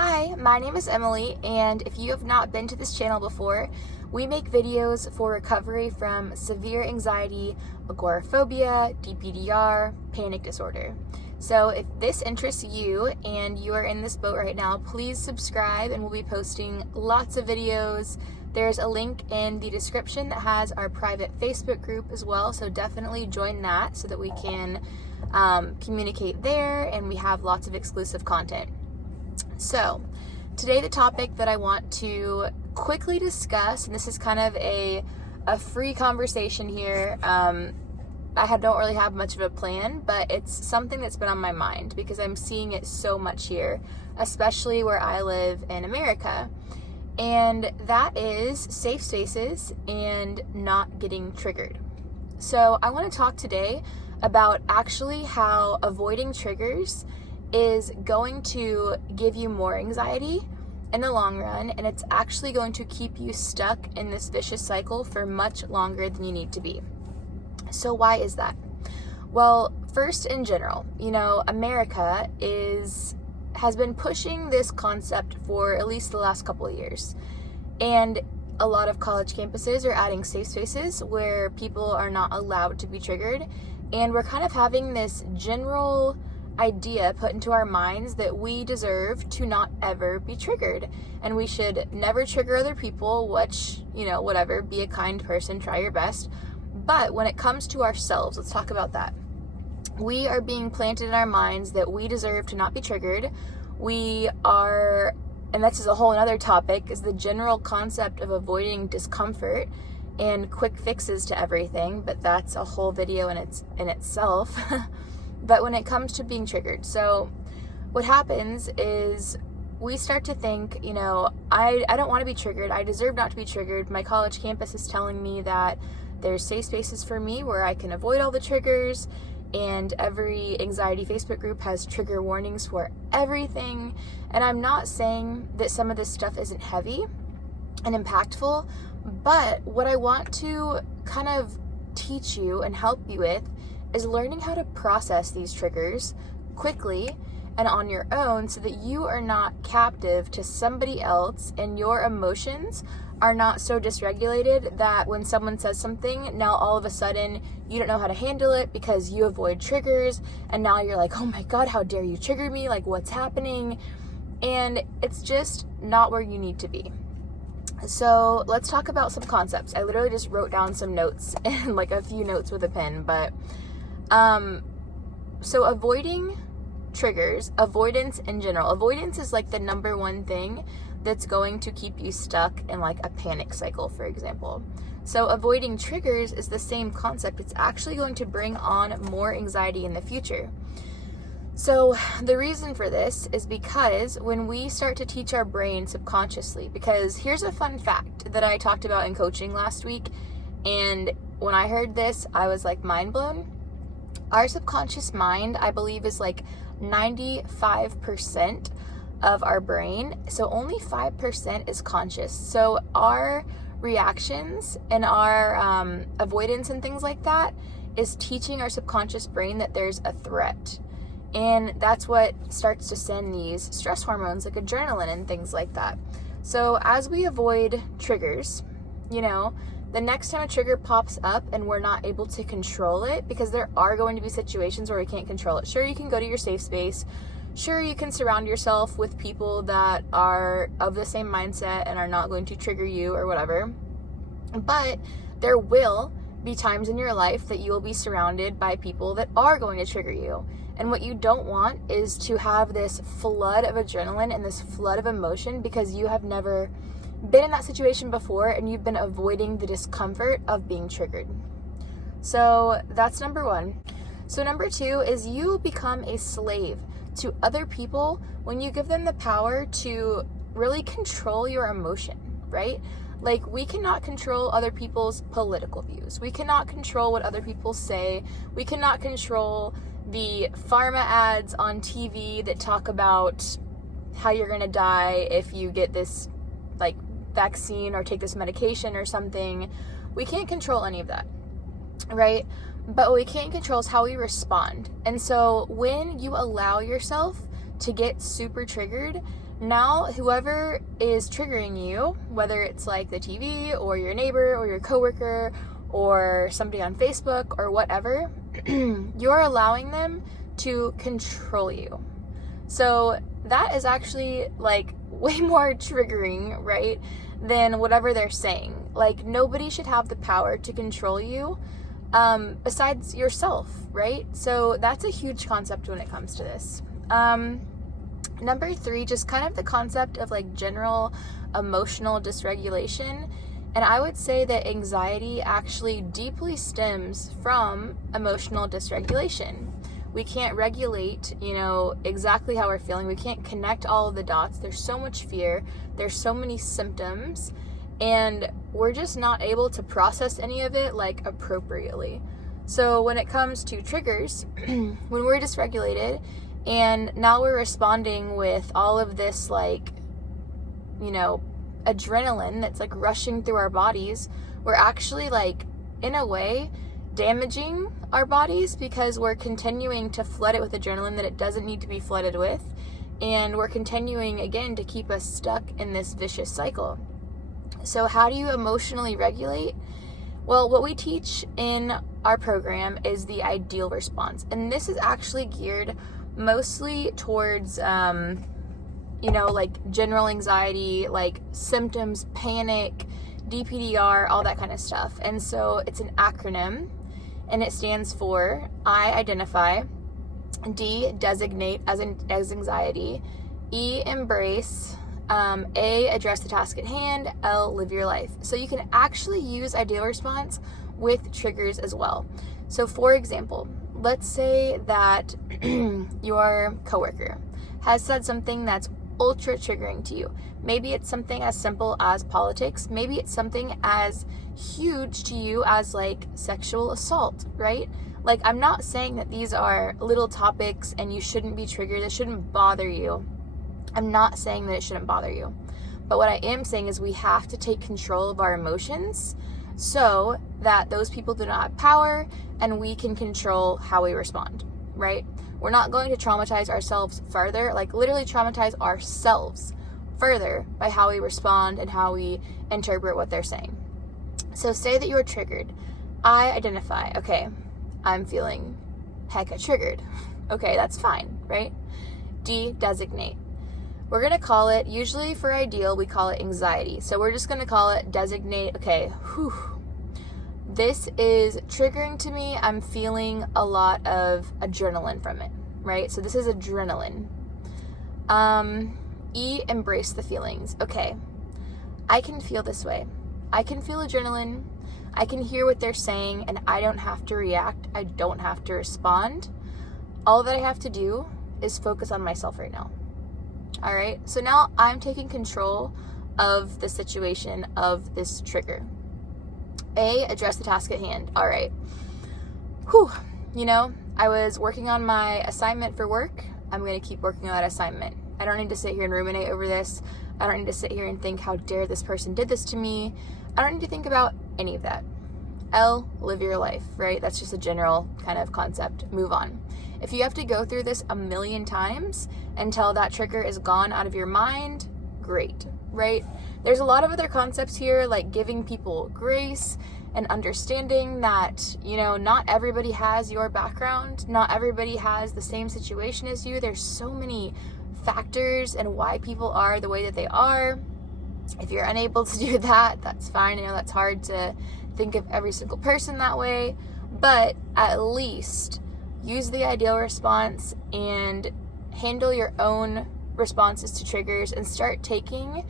Hi, my name is Emily, and if you have not been to this channel before, we make videos for recovery from severe anxiety, agoraphobia, DPDR, panic disorder. So if this interests you and you are in this boat right now, please subscribe and we'll be posting lots of videos. There's a link in the description that has our private Facebook group as well, so definitely join that so that we can communicate there and we have lots of exclusive content. So today the topic that I want to quickly discuss, and this is kind of a free conversation here, I don't really have much of a plan, but it's something that's been on my mind because I'm seeing it so much here, especially where I live in America, and that is safe spaces and not getting triggered. So I want to talk today about actually how avoiding triggers is going to give you more anxiety in the long run, and it's actually going to keep you stuck in this vicious cycle for much longer than you need to be. So why is that? Well, first, in general, America has been pushing this concept for at least the last couple of years, and a lot of college campuses are adding safe spaces where people are not allowed to be triggered, and we're kind of having this general idea put into our minds that we deserve to not ever be triggered, and we should never trigger other people, which, whatever, be a kind person, try your best. But when it comes to ourselves, let's talk about that. We are being planted in our minds that we deserve to not be triggered. We are, and this is a whole other topic, is the general concept of avoiding discomfort and quick fixes to everything, but that's a whole video in itself. But when it comes to being triggered, so what happens is we start to think, I don't want to be triggered. I deserve not to be triggered. My college campus is telling me that there's safe spaces for me where I can avoid all the triggers, and every anxiety Facebook group has trigger warnings for everything. And I'm not saying that some of this stuff isn't heavy and impactful, but what I want to kind of teach you and help you with is learning how to process these triggers quickly and on your own so that you are not captive to somebody else and your emotions are not so dysregulated that when someone says something, now all of a sudden you don't know how to handle it because you avoid triggers, and now you're like, oh my God, how dare you trigger me? Like, what's happening? And it's just not where you need to be. So let's talk about some concepts. I literally just wrote down some notes and like a few notes with a pen, but so avoiding triggers, avoidance in general. Avoidance is like the number one thing that's going to keep you stuck in like a panic cycle, for example. So avoiding triggers is the same concept. It's actually going to bring on more anxiety in the future. So the reason for this is because when we start to teach our brain subconsciously, because here's a fun fact that I talked about in coaching last week, and when I heard this, I was like mind blown. Our subconscious mind, I believe, is like 95% of our brain, so only 5% is conscious. So our reactions and our avoidance and things like that is teaching our subconscious brain that there's a threat. And that's what starts to send these stress hormones like adrenaline and things like that. So as we avoid triggers, the next time a trigger pops up and we're not able to control it, because there are going to be situations where we can't control it. Sure, you can go to your safe space. Sure, you can surround yourself with people that are of the same mindset and are not going to trigger you or whatever. But there will be times in your life that you will be surrounded by people that are going to trigger you. And what you don't want is to have this flood of adrenaline and this flood of emotion because you have never been in that situation before and you've been avoiding the discomfort of being triggered. So that's number one. So number two is you become a slave to other people when you give them the power to really control your emotion, right? Like, we cannot control other people's political views. We cannot control what other people say. We cannot control the pharma ads on TV that talk about how you're going to die if you get this like vaccine or take this medication or something. We can't control any of that, right? But what we can control is how we respond. And so when you allow yourself to get super triggered, Now, whoever is triggering you, whether it's like the TV or your neighbor or your coworker or somebody on Facebook or whatever, you're allowing them to control you. So that is actually like way more triggering, right, than whatever they're saying. Like, nobody should have the power to control you besides yourself, right? So that's a huge concept when it comes to this. Number 3, just kind of the concept of like general emotional dysregulation. And I would say that anxiety actually deeply stems from emotional dysregulation. We can't regulate, exactly how we're feeling. We can't connect all of the dots. There's so much fear. There's so many symptoms. And we're just not able to process any of it like appropriately. So when it comes to triggers, when we're dysregulated, and now we're responding with all of this like, adrenaline that's like rushing through our bodies, we're actually like, in a way, damaging our bodies because we're continuing to flood it with adrenaline that it doesn't need to be flooded with. And we're continuing again to keep us stuck in this vicious cycle. So how do you emotionally regulate? Well, what we teach in our program is the ideal response. And this is actually geared mostly towards, like general anxiety, like symptoms, panic, DPDR, all that kind of stuff. And so it's an acronym, and it stands for I, identify, D, designate as anxiety, E, embrace, A, address the task at hand, L, live your life. So you can actually use ideal response with triggers as well. So for example, let's say that your coworker has said something that's ultra triggering to you. Maybe it's something as simple as politics. Maybe it's something as huge to you as like sexual assault, right? Like, I'm not saying that these are little topics and you shouldn't be triggered. It shouldn't bother you. I'm not saying that it shouldn't bother you. But what I am saying is we have to take control of our emotions so that those people do not have power and we can control how we respond, right? We're not going to traumatize ourselves further, like literally traumatize ourselves further by how we respond and how we interpret what they're saying. So say that you're triggered. I identify, okay, I'm feeling hecka triggered. Okay, that's fine, right? D, designate. We're going to call it, usually for ideal, we call it anxiety. So we're just going to call it designate, okay, this is triggering to me. I'm feeling a lot of adrenaline from it, right? So this is adrenaline. E, embrace the feelings. Okay, I can feel this way. I can feel adrenaline. I can hear what they're saying, and I don't have to react. I don't have to respond. All that I have to do is focus on myself right now. All right, so now I'm taking control of the situation of this trigger. A, address the task at hand. All right. I was working on my assignment for work. I'm going to keep working on that assignment. I don't need to sit here and ruminate over this. I don't need to sit here and think, how dare this person did this to me. I don't need to think about any of that. L, live your life, right? That's just a general kind of concept. Move on. If you have to go through this 1,000,000 times until that trigger is gone out of your mind, great, right? There's a lot of other concepts here, like giving people grace and understanding that, not everybody has your background. Not everybody has the same situation as you. There's so many factors and why people are the way that they are. If you're unable to do that, that's fine. I know that's hard to think of every single person that way, but at least use the ideal response and handle your own responses to triggers and start taking,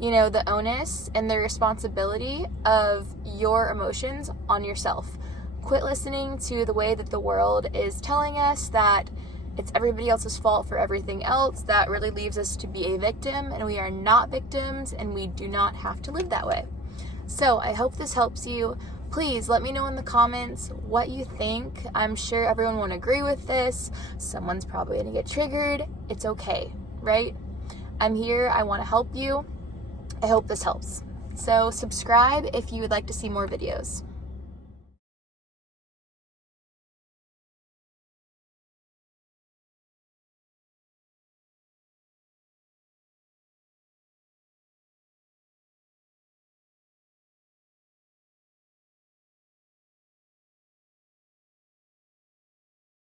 the onus and the responsibility of your emotions on yourself. Quit listening to the way that the world is telling us that it's everybody else's fault for everything else. That really leaves us to be a victim, and we are not victims, and we do not have to live that way. So I hope this helps you. Please let me know in the comments what you think. I'm sure everyone won't agree with this. Someone's probably gonna get triggered. It's okay, right? I'm here, I wanna help you. I hope this helps. So subscribe if you would like to see more videos.